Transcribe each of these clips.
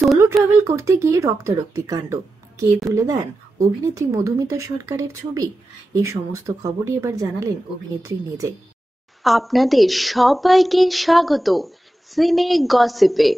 Solo travel করতে গিয়ে রক্তারক্তি কাণ্ড, কে তুলে দেন অভিনেত্রী মধুমিতা সরকারের ছবি? এই সমস্ত খবরই এবার জানালেন অভিনেত্রী নিজে। আপনাদের সবাইকে স্বাগত সিনে গসিপে।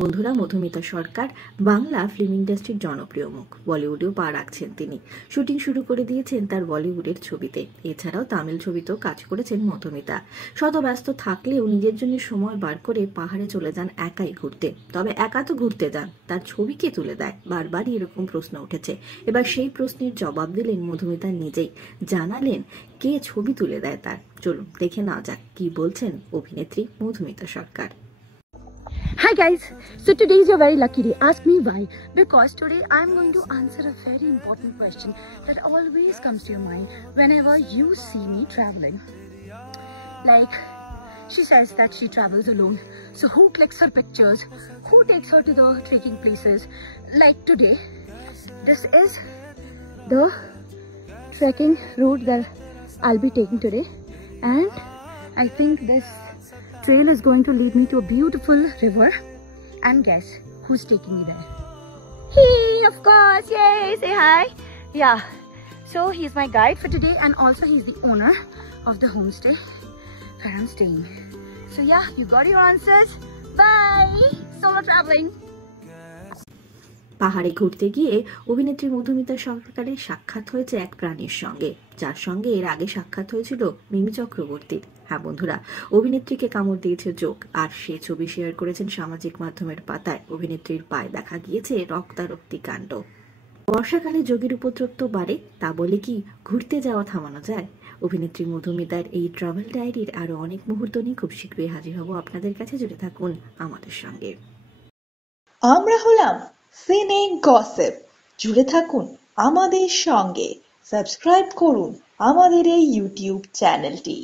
বন্ধুরা, মধুমিতা সরকার বাংলা ফিল্ম ইন্ডাস্ট্রির জনপ্রিয় মুখ। বলিউডেও পা রাখছেন তিনি। শুটিং শুরু করে দিয়েছেন তার বলিউডের ছবিতে। এছাড়াও তামিল ছবিতেও কাজ করেছেন মধুমিতা। শত ব্যস্ত থাকলেও নিজের জন্য সময় বার করে পাহাড়ে চলে যান একাই ঘুরতে। তবে একা তো ঘুরতে যান, তার ছবি কে তুলে দেয়? বারবারই এরকম প্রশ্ন উঠেছে। এবার সেই প্রশ্নের জবাব দিলেন মধুমিতা নিজেই। জানালেন কে ছবি তুলে দেয় তার। চলুন দেখে নেওয়া যাক কি বলছেন অভিনেত্রী মধুমিতা সরকার। Hi guys, so today is a very lucky day. Ask me why. Because today I'm going to answer a very important question that always comes to your mind whenever you see me traveling. Like, she says that she travels alone. So who clicks her pictures? Who takes her to the trekking places? Like today, this is the trekking route that I'll be taking today. And I think this trail is going to lead me to a beautiful river, and guess who's taking me there? He, of course. Yay, say hi. Yeah, so he's my guide for today, and also he's the owner of the homestay where I'm staying. So yeah, you got your answers. Bye. Solo traveling. পাহাড়ে ঘুরতে গিয়ে অভিনেত্রী মধুমিতা সরকারের সাক্ষাৎ হয়েছে এক প্রাণীর সঙ্গে, যার সঙ্গে এর আগে সাক্ষাৎ হয়েছিল মিমি চক্রবর্তীর। হ্যাঁ বন্ধুরা, অভিনেত্রীকে কামড় দিয়েছে যোগ, আর সে ছবি শেয়ার করেছেন সামাজিক মাধ্যমের পাতায়। অভিনেত্রীর পায়ে দেখা গিয়েছে রক্তারক্তি কাণ্ড। বর্ষাকালে যোগের উপদ্রব তো বাড়ে, তা বলে কি ঘুরতে যাওয়া থামানো যায়? অভিনেত্রী মধুমিতার এই ট্রাভেল ডায়েরির আরো অনেক মুহূর্ত নিয়ে খুব শীঘ্রই হাজির হব আপনাদের কাছে। জুড়ে থাকুন আমাদের সঙ্গে। আমরা হলাম সিনে গসিপ। জুড়ে থাকুন আমাদের সঙ্গে। সাবস্ক্রাইব করুন আমাদের এই ইউটিউব চ্যানেলটি।